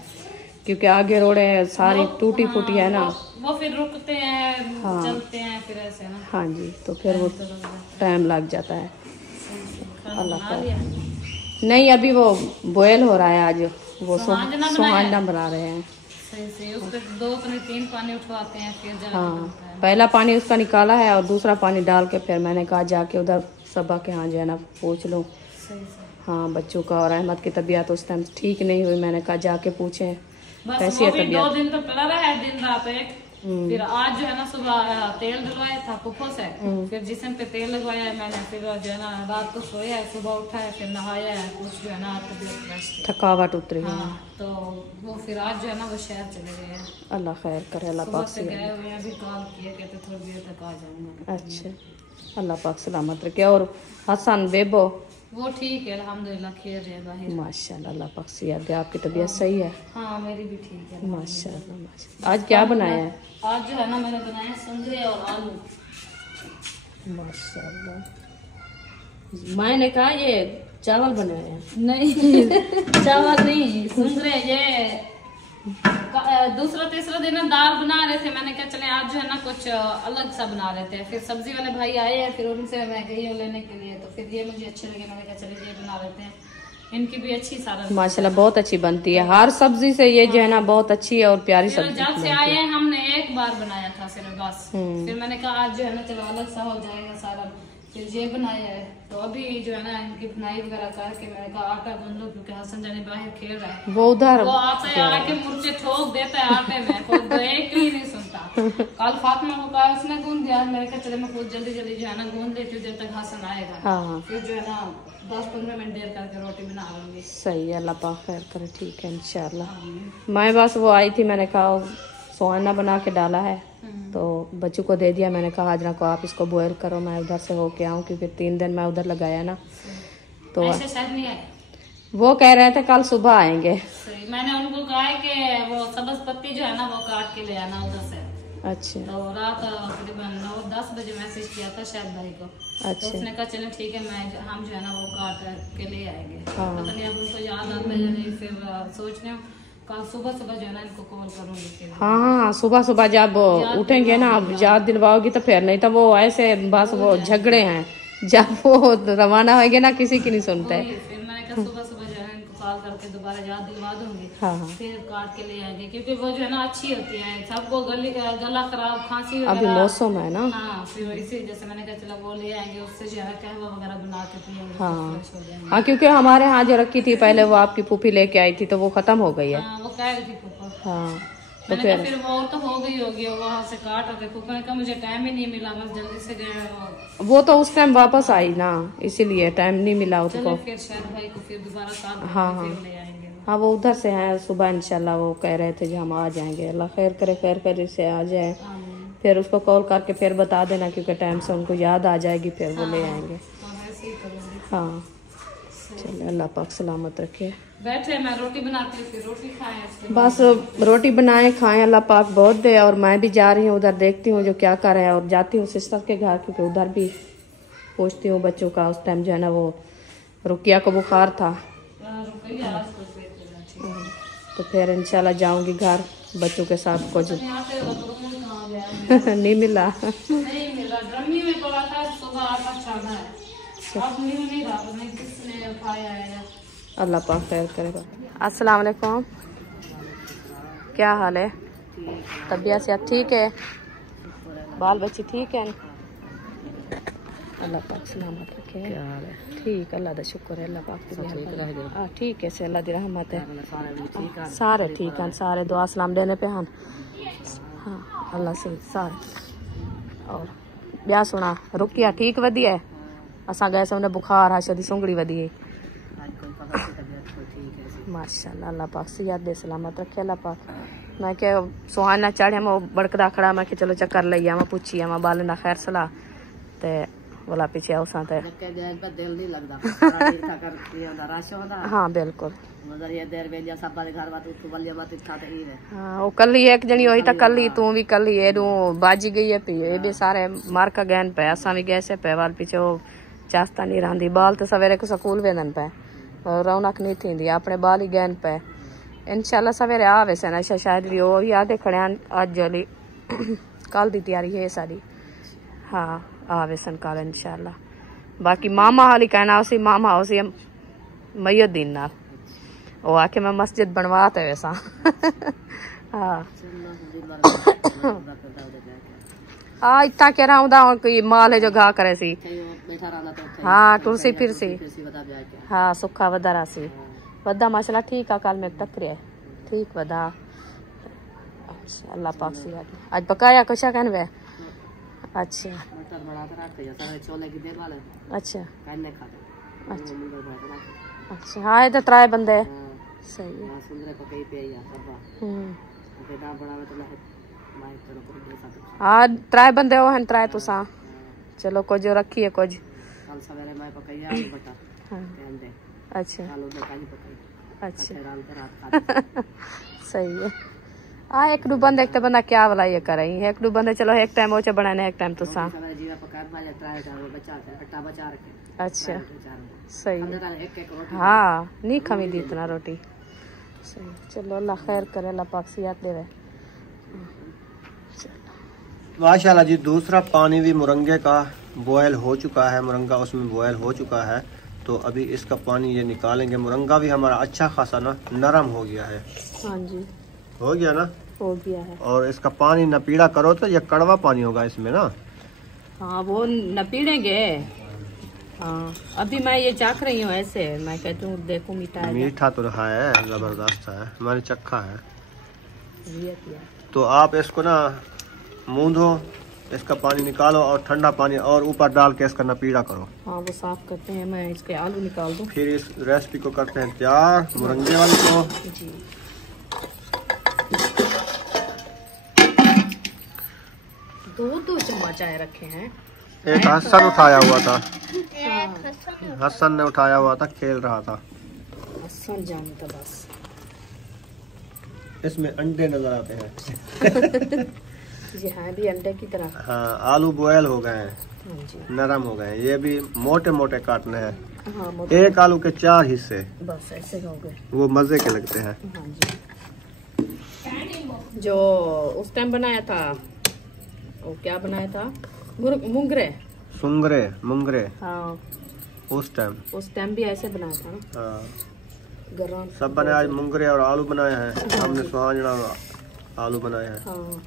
क्योंकि आगे रोडें सारी टूटी फूटी है ना, वो फिर रुकते हैं, हाँ। चलते हैं, फिर ऐसे ना हाँ जी, तो फिर वो टाइम लग जाता है। अल्लाह बना का लिया। नहीं, अभी वो बॉयल हो रहा है, आज वो सुहांजना सुहांजना बना रहे हैं। सही से उस पे 2 तो 3 पानी उठवाते हैं, फिर जाके बनता हाँ, है। पहला पानी उसका निकाला है और दूसरा पानी डाल के फिर मैंने कहा जाके उधर सबा के यहाँ जो है ना पूछ लूँ। सही से हाँ, बच्चों का और अहमद की तबीयत उस टाइम ठीक नहीं हुई, मैंने कहा जाके पूछें बस कैसी वो है भी 2 तबीयत। दिन तो पड़ा रहा है, दिन रात एक। फिर आज जो है ना सुबह तेल डलवाया था पुप्पो से, फिर जिस्म पे तेल लगवाया है मैंने, फिर जो है ना रात को सोया है, सुबह उठा है, फिर नहाया है, कुछ जो है ना तबीयत फ्रेश थी। थकावट उतरी है। हाँ, तो वो फिर आज जो है ना वो शहर चले गए हैं, अल्लाह खैर करे, अल्लाह सुबह पाक से गए हुए हैं, अभी कॉल किए, कहते थोड़ी देर तक आ जाऊंगा। अच्छा, अल्लाह पाक सलामत रखे। और हसन बेबो? वो ठीक है अल्हम्दुलिल्लाह, खेल रहे हैं बाहर। माशाल्लाह, अल्लाह पाक सेहत दे। आपकी तबीयत सही है? हाँ मेरी भी ठीक है माशाल्लाह माशाल्लाह। आज क्या बनाया है? आज जो है ना मैंने बनाया संतरे और आलू। माशाल्लाह, मैंने कहा ये चावल बनाए हैं। नहीं चावल नहीं, संतरे। ये दूसरा तीसरा दिन दाल बना रहे थे, मैंने कहा चले आज जो है ना कुछ अलग सा बना लेते हैं। फिर सब्जी वाले भाई आए हैं, फिर उनसे मैं गई हूँ लेने के लिए, तो फिर ये मुझे अच्छे लगे, मैंने कहा चले ये बना लेते हैं। इनकी भी अच्छी सारा माशाल्लाह बहुत अच्छी बनती है, हर सब्जी से ये जो है ना बहुत अच्छी है और प्यारी सब्जी जब से आए हैं हमने एक बार बनाया था सिर्फ बस, फिर मैंने कहा आज जो है ना चलो अलग सा हो जाएगा सारा, फिर ये बनाया है। तो अभी जो है ना इनकी बुनाई वगैरह करके मैंने कहा आटा गूंद लो, क्योंकि हसन जाने बाहर खेल रहा है, वो उधर वो आता है आके मुर्चे ठोक देता है आटे में, कोई एक ही नहीं सुनता। कल फातिमा को कहा, उसने गूंद दिया, मैंने कहा चले मैं खुद जल्दी जल्दी जो है ना गूंद लेती हूँ, जब तक हसन आएगा। हाँ, फिर जो है ना 10-15 मिनट देर करके रोटी बना लूंगी। सही है, अल्लाह पाक खैर करे। ठीक है इंशाल्लाह। मैं बस वो आई थी, मैंने कहा सोहाना बना के डाला है, तो बच्चों को दे दिया। मैंने कहा हाजरा को आप इसको बॉयल करो, मैं उधर से होके आऊँ, क्योंकि 3 दिन मैं उधर लगाया ना, तो ऐसे शायद नहीं आए, वो कह रहे थे कल सुबह आएंगे। सही, मैंने उनको कहा है कि वो सब्ज पत्ती जो है ना वो काट के ले आना उधर से। अच्छा, तो रात तकरीबन 9-10 बजे मैसेज किया था शायद भाई को, तो अच्छा, उसने कहा चले ठीक है हम जो है ना वो काट के ले आएंगे। हाँ। पता नहीं अब उनको याद आता है या नहीं, फिर सोच रहे हो कल सुबह सुबह जो है ना इनको कॉल करूंगी फिर। हाँ सुबह सुबह जब उठेंगे ना, याद दिलवाओगी तो फिर, नहीं तो वो ऐसे बस वो झगड़े हैं, जब वो रवाना होंगे ना किसी की नहीं सुनते। फिर मैंने कहा सुबह सुबह जो है इनको कॉल करके दोबारा याद दिलवा दूंगी। हाँ हाँ फिर काट के ले आएंगे, क्योंकि वो जो है ना अच्छी होती है, सबको गला खराब खांसी अभी वगैरह। मौसम है ना। हाँ, फिर इसी जैसे मैंने कहा चलो वो ले आएंगे, उससे जो है कहवा वगैरह बना के पिएंगे। हाँ हाँ, क्योंकि हमारे यहाँ जो रखी थी पहले वो आपकी फूफी लेके आई थी, तो वो खत्म हो गई है। हाँ, वो कह रही थी फूफा। हाँ तो मैंने कहा फिर वो तो हो गई होगी, वहाँ से काट होते। फूफा ने कहा मुझे टाइम ही नहीं मिला, बस जल्दी से गए वो तो उस टाइम वापस आई ना, इसीलिए टाइम नहीं मिला उसको। चलो फिर शायद भाई को फिर दोबारा कॉल हाँ करके हाँ फिर ले आएंगे। हाँ, वो उधर से हैं सुबह इंशाल्लाह, वो कह रहे थे जो हम आ जाएंगे। अल्लाह खैर करे, खैर करे से आ जाए। फिर उसको कॉल करके फिर बता देना, क्योंकि टाइम से उनको याद आ जाएगी, फिर वो ले आएंगे। ऐसे ही करूँगी। हाँ चलिए, अल्लाह पाक सलामत रखे। बैठे, मैं रोटी बनाती हूँ, फिर रोटी खाएं उसके बस रोटी बनाए खाएं, अल्लाह पाक बहुत दे। और मैं भी जा रही हूँ उधर, देखती हूँ जो क्या कर रहे हैं, और जाती हूँ सिस्टर के घर, क्योंकि उधर भी पूछती हूँ बच्चों का। उस टाइम जो है ना वो रुकिया को बुखार था, तो फिर इंशाल्लाह जाऊंगी घर बच्चों के साथ। कुछ नहीं मिला। नहीं मिला, ड्रमी में पड़ा था, सुबह आटा छाना है, अब नहीं रहा, नहीं किसने उठाया है। अल्लाह पाक खैर करेगा। अस्सलाम वालेकुम, क्या हाल है? तबीयत से ठीक है? बाल बच्चे ठीक है? अल्लाह पाक सलामत रखे। क्या हाल है? ठीक, अल्लाह का शुक्र है। अल्लाह पाक ठीक है से, अल्लाह दी रहमत है। सारे ठीक हैं, सारे दुआ सलाम देने पे हैं। हाँ अल्लाह से सारे। और ब्याह सुना रुकिया ठीक वधिया है? असा गए से उन्हें बुखार है, शदी सुंगड़ी वधी है। माशाल्लाह, अल्लाह पाक सेहत दे, सलामत रखे अल्लाह पाक। मैं क्या सुहाना चढ़े मैं बड़कदा खड़ा, मैं चलो चक्कर लई आवा, पूछी आवा बाल ना खैर सलाह, ते बोला पीछे उसा ते दिल नहीं लगदा। हाँ बिल्कुल। हाँ, वो कल ही एक जनी हुई तो कल ही तू भी कल ही एडू बाजी गई है पी, ये भी सारे मार का गहन पे, असा भी गए से पे वाल पीछे वो चास्ता नहीं रही। बाल तो सवेरे को स्कूल वेंदन पे, रौनक नहीं थी अपने बाल ही गहन पे। इंशाल्लाह सवेरे आ वैसे ना शायद भी वो ही आधे खड़े अज वाली कल की तैयारी है सारी। हाँ आ वैसन कल इंशाल्लाह। बाकी मामा हाली कहना उसी मामा उसी मयुद्दीन नाल, वो आके मैं मस्जिद बनवाते वैसा। हाँ हाँ, इतना कह रहा हूँ कोई माल है जो घा करे सी। हाँ टुरसी फिर सी, हाँ सुखा वदा सी वदा माशाल्लाह ठीक है। कल में टकरे है ठीक वदा। अच्छा अल्लाह पाक सी आज पकाया कुछ कहन वे। अच्छा अच्छा अच्छा, हाँ ये तो त्राए बंदे सही है। हाँ त्राए बंदे वो हैं, त्राए तुसा चलो कुछ जो रखी है कुछ। अच्छा अच्छा सही है। हाँ एक दो बंदे एक तो बंदा क्या वाला ये करे, एक दो बंदे चलो एक टाइम वो बनाने एक टाइम तुसा। अच्छा सही है। हाँ नहीं खमी दी इतना रोटी सही। चलो अल्लाह खैर करे, अल्लाह पाक सेहत दे। माशाल्लाह जी, दूसरा पानी भी मुरंगे का बॉयल हो चुका है, मुरंगा उसमें बॉयल हो चुका है। तो अभी इसका पानी ये निकालेंगे। मुरंगा भी हमारा अच्छा खासा ना नरम हो गया है। हाँ जी हो गया ना, हो गया है। और इसका पानी नपीड़ा करो तो ये कड़वा पानी होगा इसमें ना। हाँ वो नपीड़ेंगे। हाँ अभी मैं ये चाख रही हूँ ऐसे, मैं कहती हूँ देखो मीठा है। मीठा तो रहा है, जबरदस्त है, मैंने चखा है। ये तो आप इसको ना मूंदो, इसका पानी निकालो और ठंडा पानी और ऊपर डाल के इसका नपीड़ा करो। हाँ वो साफ करते हैं, मैं इसके आलू निकाल दूँ। फिर इस रेसिपी को करते हैं तैयार मुरंगे वाली को। जी दो चम्मच आए रखे हैं। एक हसन उठाया हुआ था, हसन ने उठाया हुआ था, खेल रहा था। हसन जानता बस। इसमें अंडे नजर आते हैं। जी हाँ भी अंडे की तरह। हाँ आलू बॉयल हो गए हैं, हाँ जी नरम हो गए हैं। ये भी मोटे मोटे काटने हैं। हाँ एक आलू के 4 हिस्से, बस ऐसे हो गए। वो मजे के लगते हैं। हाँ जी जो उस टाइम बनाया था, वो क्या बनाया था, मुंगरे सुंगरे मुंगरे। हाँ उस टाइम भी ऐसे बनाया था ना। हाँ गरम सब बने। आज मुंगरे और आलू बनाए हैं हमने, सुहाजना और आलू बनाए हैं। हाँ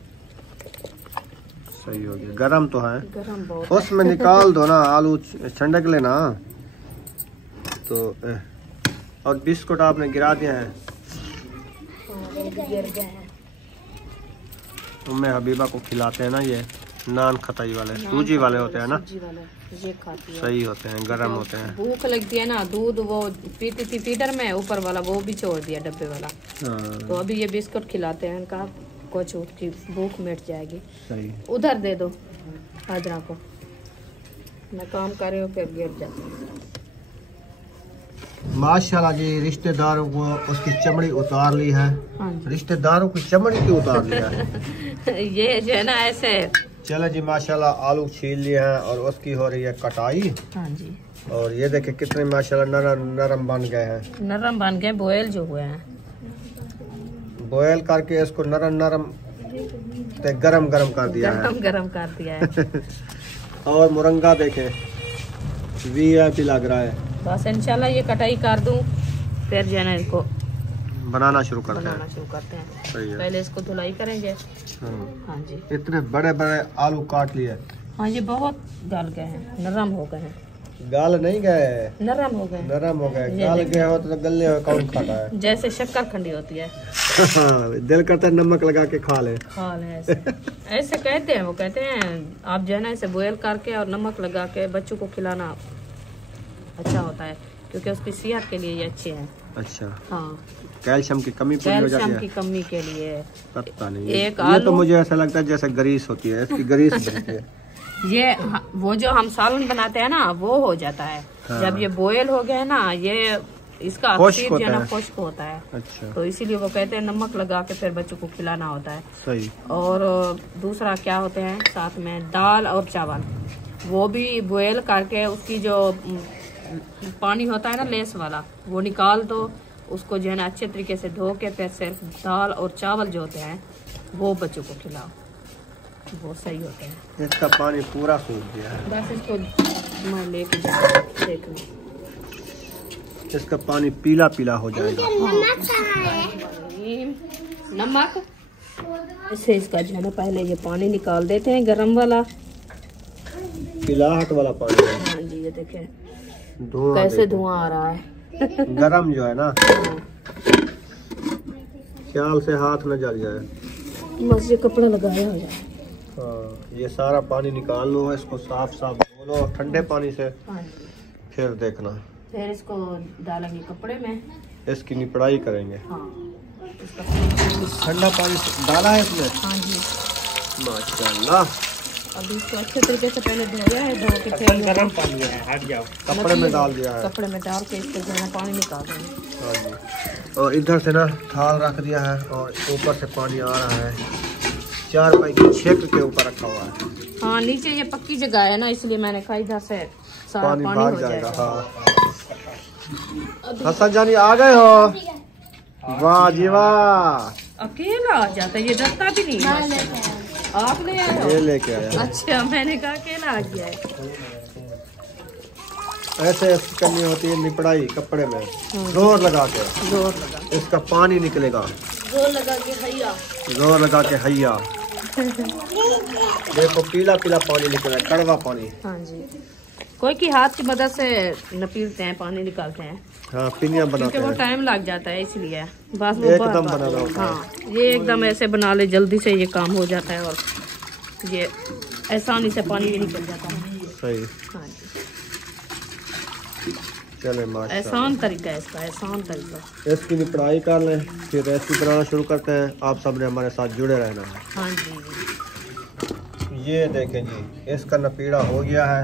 सही हो गया। गरम तो है, गरम बहुत। उसमें निकाल दो ना, आलू ठंडक लेना। तो और बिस्कुट आपने गिरा दिया है। गिर गए हैं। उम्मे हबीबा को खिलाते हैं ना, ये नान खताई वाले सूजी वाले होते हैं ना, सूजी वाले ये खाती है। सही होते हैं, गरम होते हैं। भूख लगती है ना, दूध वो पीती थी फीडर में, ऊपर वाला वो भी छोड़ दिया डब्बे वाला। हाँ, तो अभी ये बिस्कुट खिलाते हैं, इनका कुछ उसकी भूख मिट जाएगी। सही। उधर दे दो हाजरा को, मैं काम कर रही हूँ फिर गिर जाती हूँ। माशाल्लाह जी, रिश्तेदारों को उसकी चमड़ी उतार ली है। हाँ जी। रिश्तेदारों की चमड़ी क्यों उतार लिया है? ये जो है ना ऐसे। चलो जी, माशाल्लाह आलू छील लिए हैं और उसकी हो रही है कटाई। हाँ जी, और ये देखे कितने माशाल्लाह नरम नरम बन गए हैं। नरम बन गए, बॉयल जो हुए हैं। बॉयल करके इसको नरम नरम गरम गरम कर दिया है। गरम गरम कर दिया है। और मुरंगा देखें, वीआईपी लग रहा है। बस इंशाल्लाह ये कटाई कर दूं, फिर जो है ना इनको बनाना शुरू करते बनाना हैं। शुरू करते हैं। सही है। पहले इसको धुलाई करेंगे। हाँ। हाँ जी। इतने बड़े बड़े आलू काट लिए। हाँ ये बहुत गल गए हैं, नरम हो गए हैं। गाल नहीं गए, नरम हो गए, नरम हो गए। ये गाल देखिए। गए हो तो गले हुए कौन खाता है? जैसे शक्कर खंडी होती है। हाँ, दिल करता है नमक लगा के खा ले। खा लें ऐसे। ऐसे कहते हैं, वो कहते हैं आप जो है ना इसे बॉयल करके और नमक लगा के बच्चों को खिलाना अच्छा होता है, क्योंकि उसकी सेहत के लिए ये अच्छे हैं। अच्छा, हाँ, कैल्शियम की कमी पूरी हो जाती कैल्शियम है। की कमी के लिए। पता नहीं, एक ये तो आलू- मुझे ऐसा लगता है जैसे ग्रीस होती है, इसकी ग्रीस बनती है। ये वो जो हम सालन बनाते हैं ना, वो हो जाता है। हाँ। जब ये बॉयल हो गया ना, ये इसका खुश्क अक्सीर जो है होता ना है। खुश्क होता है। अच्छा, तो इसीलिए वो कहते हैं नमक लगा के फिर बच्चों को खिलाना होता है। सही। और दूसरा क्या होते हैं साथ में, दाल और चावल, वो भी बॉयल करके उसकी जो पानी होता है ना लेस वाला, वो निकाल दो। उसको जो है ना अच्छे तरीके से धो के फिर सिर्फ दाल और चावल जो होते हैं वो बच्चों को खिलाओ, वो सही होते हैं। इसका पानी पूरा सूख गया है। बस इसको मैं लेके जाऊँ, देख लो। इसका पानी पीला पीला हो जाएगा। नमक इसे इसका जो है ना पहले ये पानी निकाल देते हैं, गरम वाला। पिलाहट वाला पानी है। हाँ जी, ये देखें धुआं कैसे देखो। धुआं आ रहा है। गरम जो है ना, हाँ। ख्याल से हाथ न जल जाए। बस ये कपड़ा लगाया हो जाए। हाँ, ये सारा पानी निकाल लो, इसको साफ साफ धो लो ठंडे पानी से। हाँ जी, फिर देखना, फिर इसको डालेंगे कपड़े में। इसकी निपड़ाई करेंगे। हाँ, इसका ठंडा पानी डाला है इसमें। हाँ जी, माशाल्लाह। अभी इसको अच्छे तरीके से पहले धोया है, धो के फिर गरम पानी है, हट जाओ। कपड़े में डाल दिया है। कपड़े में डाल के इसको जो है ना पानी निकाल देंगे। हाँ जी। और इधर से ना थाल रख दिया है और ऊपर से पानी आ रहा है। 4 पाई की छेक के ऊपर रखा हुआ है। हाँ, नीचे ये पक्की जगह है ना, इसलिए मैंने कहा इधर से सारा पानी पानी भाग हो जाएगा। जाएगा। हाँ, हसन जानी आ गए हो? वाह जी वाह। अकेला आ जाता है, ये डरता भी नहीं है। आप ले आए हो? ये लेके आया। अच्छा, मैंने कहा अकेला आ गया है। ऐसे ऐसी करनी होती है निपड़ाई कपड़े में, जोर लगा के। जोर लगा, इसका पानी निकलेगा, जोर लगा के भैया। जोर लगा के हैया। देखो पीला पीला पानी निकला है, कड़वा पानी। हाँ जी, कोई की हाथ की मदद से नपीलते हैं, पानी निकालते हैं, हाँ, पिनिया बनाते क्योंकि वो हैं। टाइम लग जाता है, इसलिए बस वो एकदम बनाना होता है। हाँ, ये एकदम ऐसे बना ले, जल्दी से ये काम हो जाता है और ये आसानी से पानी भी निकल जाता है। सही। हाँ जी, चले माशाल्लाह। आसान तरीका है इसका, आसान तरीका। इसकी निपड़ाई कर लें, फिर रेसिपी बनाना शुरू करते हैं। आप सब ने हमारे साथ जुड़े रहना है। हाँ जी, ये देखें जी, इसका नपीड़ा हो गया है।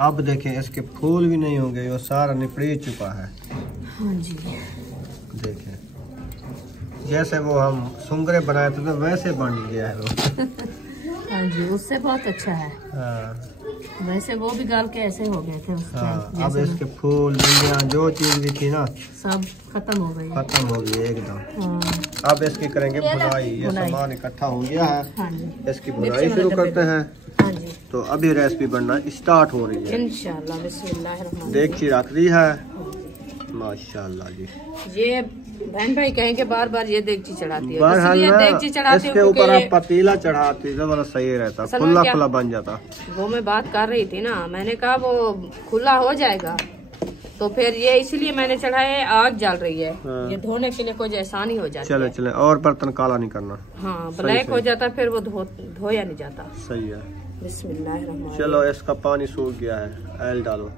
अब देखें इसके फूल भी नहीं होंगे, वो सारा निपड़ी चुका है। हाँ जी, देखें जैसे वो हम सुंगरे बनाए थे तो वैसे बन गया है वो। हाँ जी, उससे बहुत अच्छा है। हाँ, वैसे वो भी गाल के ऐसे हो गए थे उसके, हाँ। अब जैसे इसके फूल डंडियाँ जो चीज भी थी ना, सब खत्म हो गई। खत्म हो गई एकदम। हाँ, अब इसकी करेंगे बुनाई। ये बुनाई। सामान इकट्ठा हो गया है, हाँ जी, इसकी बुनाई शुरू करते हैं। हाँ जी, तो अभी रेसिपी बनना स्टार्ट हो रही है। इंशाल्लाह। बिस्मिल्लाहिर्रहमानिर्रहीम। देगची रख दी है माशाल्लाह जी। ये बहन भाई कहेंगे बार बार ये देगची चढ़ाती है, बहरहाल इसलिए ना, देगची चढ़ाती इसके हूँ ऊपर क्योंकि आप पतीला चढ़ाती तो बड़ा सही रहता, असल में खुला क्या- खुला बन जाता। वो मैं बात कर रही थी ना, मैंने कहा वो खुला हो जाएगा तो फिर ये इसलिए मैंने चढ़ाया है, आग जल रही है। हाँ। ये धोने के लिए कुछ आसानी हो जाती चले है। चले, और बर्तन काला नहीं करना। हाँ, ब्लैक हो जाता फिर वो धोया नहीं जाता। सही है। बिस्मिल्लाह। चलो इसका पानी सूख गया है, ऑयल डालो।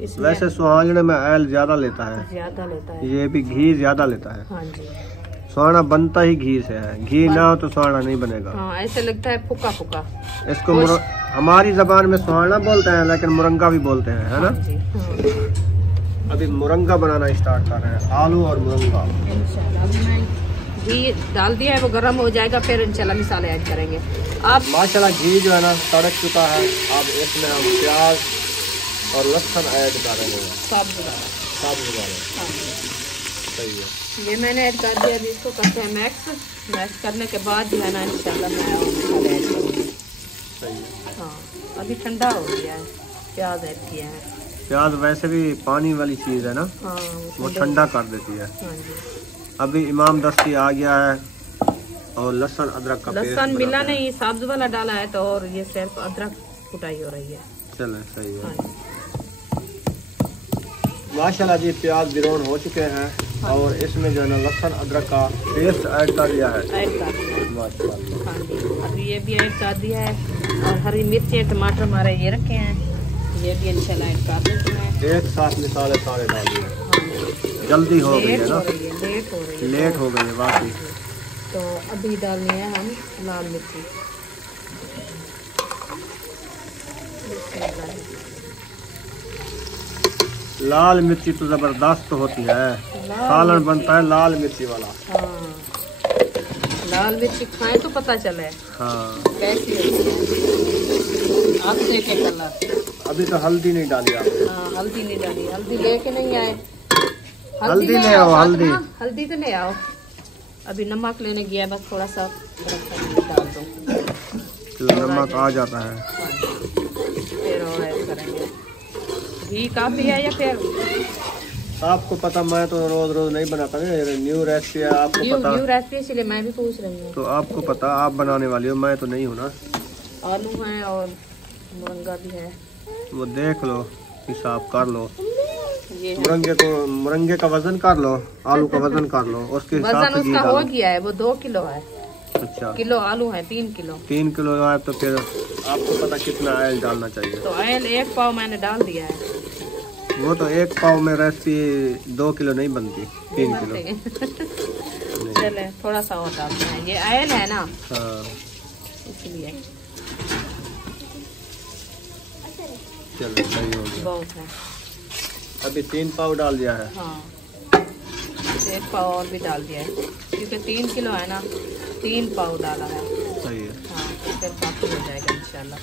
इसमें वैसे सुहाने में ऑयल ज्यादा लेता है, ज्यादा लेता है। ये भी घी ज्यादा लेता है। हाँ जी, सुहाना बनता ही घी से है, घी ना हो तो सुहाना नहीं बनेगा। हाँ ऐसे लगता है फुका फुका। इसको हमारी जबान में सुहाना बोलते हैं, लेकिन मुरंगा भी बोलते हैं, है ना। जी हाँ। अभी मुरंगा बनाना स्टार्ट कर रहे हैं, आलू और मुरंगा। इंशाल्लाह अभी मैं घी डाल दिया है, वो गर्म हो जाएगा फिर इंशाल्लाह मसाले ऐड करेंगे। आप माशाल्लाह घी जो है ना सड़क चुका है। अब इसमें हम प्याज और लहसुन ऐड करेंगे। सब्ज वाला। हाँ। सही है। ये मैंने ऐड कर दिया, अभी इसको करते हैं मैक्स करने के बाद जो है ना इंशाल्लाह मैं और मसाले ऐड करूँगी। सही है। हाँ अभी ठंडा हो गया है, प्याज ऐड किया है। प्याज वैसे भी पानी वाली चीज है ना, हाँ वो ठंडा कर देती है। हाँ जी। अभी इमाम दस्ती आ गया है और लहसुन अदरक का पेस्ट लहसुन मिला बनाते हैं। नहीं, सब्ज वाला डाला है तो, और ये सिर्फ अदरक कुटाई हो रही है। चले सही हाँ है। जी। माशाल्लाह जी प्याज ब्राउन हो चुके हैं और इसमें जो है ना लहसुन अदरक का पेस्ट ऐड कर दिया है। ऐड कर दिया है। माशाल्लाह। हाँ जी, अभी ये भी ऐड कर दिया है और हरी मिर्चें टमाटर हमारे ये रखे हैं, ये भी इंशाल्लाह ऐड कर देते हैं। एक साथ मिसाले सारे डाल दिए। हाँ, जल्दी हो गई लेट है हो ना, रही है, लेट हो रही है। लेट हो गई है वाकई। तो अभी डालनी है हम लाल मिर्ची। लाल मिर्ची तो जबरदस्त होती है, सालन बनता है लाल मिर्ची वाला। हाँ, लाल मिर्ची खाएं तो पता चले हाँ कैसी होती है। आप देखे कलर। अभी तो हल्दी नहीं डाली आपने। हाँ हल्दी नहीं डाली, हल्दी लेके नहीं आए। हल्दी ले आओ, हल्दी। हल्दी तो ले आओ। अभी नमक लेने गया, बस थोड़ा सा डाल दो। चलो नमक आ जाता है। हाँ, फिर और ऐड करेंगे। घी काफी है या फिर आपको पता, मैं तो रोज रोज नहीं बनाता ना, ये न्यू रेसिपी है, आपको न्यू पता। रेसिपी, इसलिए मैं भी पूछ रही हूँ। तो आपको पता, आप बनाने वाली हो, मैं तो नहीं हूँ ना। आलू है और मुरंगा भी है। वो देख लो, हिसाब कर लो। ये है। मुरंगे का वजन कर लो, आलू का वजन कर लो, उसके हिसाब वजन से घी उसका हो डालो। गया है, वो 2 किलो है। अच्छा, किलो आलू है 3 किलो। 3 किलो है तो फिर आपको पता कितना ऑयल डालना चाहिए। तो ऑयल 1 पाव मैंने डाल दिया है। वो तो 1 पाव में रेसिपी 2 किलो नहीं बनती, 3 किलो। चले थोड़ा सा और डालते हैं, ये ऑयल है ना हाँ इसलिए चलो सही हो गया। बहुत है। अभी 3 पाव डाल दिया है। हाँ 1 पाव और भी डाल दिया है, क्योंकि 3 किलो है ना, 3 पाव डाला है। सही है। हाँ फिर काफ़ी हो जाएगा इंशाल्लाह।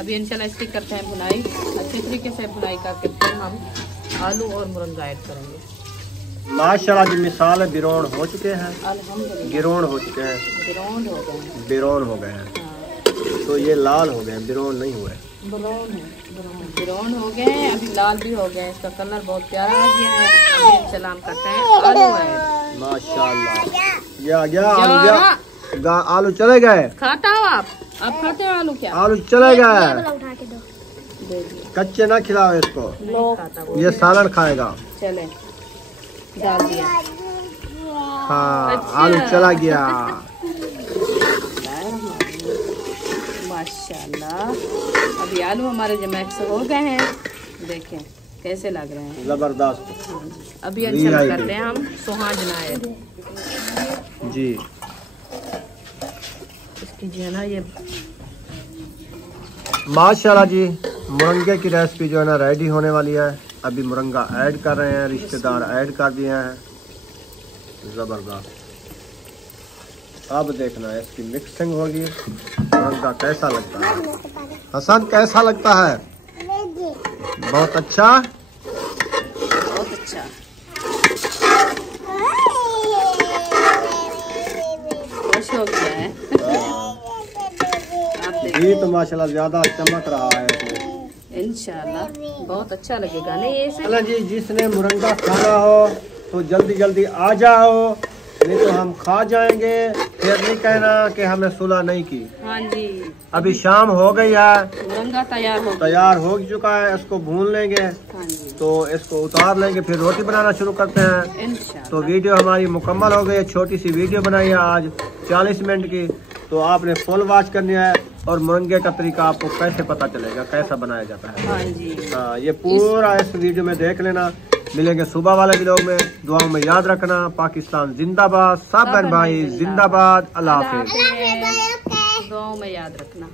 अभी इंशाल्लाह इसकी करते हैं भुनाई, अच्छे तरीके से भुनाई करके फिर हम आलू और मुरंगा ऐड करेंगे। माशाल्लाह जी मिसाल बिरौन हो चुके हैं, अल्हम्दुलिल्लाह गिरोन हो चुके हैं, ब्राउन हो गए हैं। बिरौन हो गए हैं। हाँ तो ये लाल हो गए हैं, बिरौन नहीं हुए। ब्राउन है, ब्राउन हो गए हैं, अभी लाल भी हो गए हैं। इसका कलर बहुत प्यारा आ गया है। अभी सलाम करते हैं आलू है। माशाल्लाह गया गया आलू गया, आलू चले गए। खाता हो आप खाते हो आलू क्या? आलू चले गए, उठा के दो। दे दिए। कच्चे ना खिलाओ इसको, नहीं खाता वो। ये सालन खाएगा। चले डाल दिया। हाँ अच्छा। आलू चला गया। माशाल्लाह अभी आलू हमारे जो मैक्स हो गए हैं, देखें कैसे लग रहे हैं। जबरदस्त अभी अच्छा करते हैं हम सुहाजना है जी। इसकी जो है ना ये माशाल्लाह जी मुरंगे की रेसिपी जो है ना रेडी होने वाली है। अभी मुरंगा ऐड कर रहे हैं, रिश्तेदार ऐड कर दिए हैं। जबरदस्त। अब देखना है इसकी मिक्सिंग होगी, मुरंगा कैसा लगता है। हसन कैसा लगता है? बहुत अच्छा। बहुत अच्छा। खुश हो गया है। आप घी तो माशाल्लाह ज्यादा चमक रहा है इसमें। इंशाल्लाह बहुत अच्छा लगेगा नहीं ये से। चलो जी, जिसने मुरंगा खाना हो तो जल्दी जल्दी आ जाओ, नहीं तो हम खा जाएंगे, फिर नहीं कहना कि हमने सुलह नहीं की। हाँ जी, अभी शाम हो गई है, मुरंगा तैयार हो चुका है, इसको भून लेंगे। हाँ जी, तो इसको उतार लेंगे, फिर रोटी बनाना शुरू करते हैं। इंशाल्लाह। तो वीडियो हमारी मुकम्मल हो गई है, छोटी सी वीडियो बनाई है आज 40 मिनट की, तो आपने फुल वॉच करनी है। और मुरंगे का तरीका आपको कैसे पता चलेगा, कैसा बनाया जाता है। हाँ जी, हाँ, ये पूरा इस वीडियो में देख लेना। मिलेंगे सुबह वाले वीडियो में, दुआओं में याद रखना। पाकिस्तान जिंदाबाद, सब बहन भाई जिंदाबाद। अल्लाह हाफिज। दुआओं में याद रखना।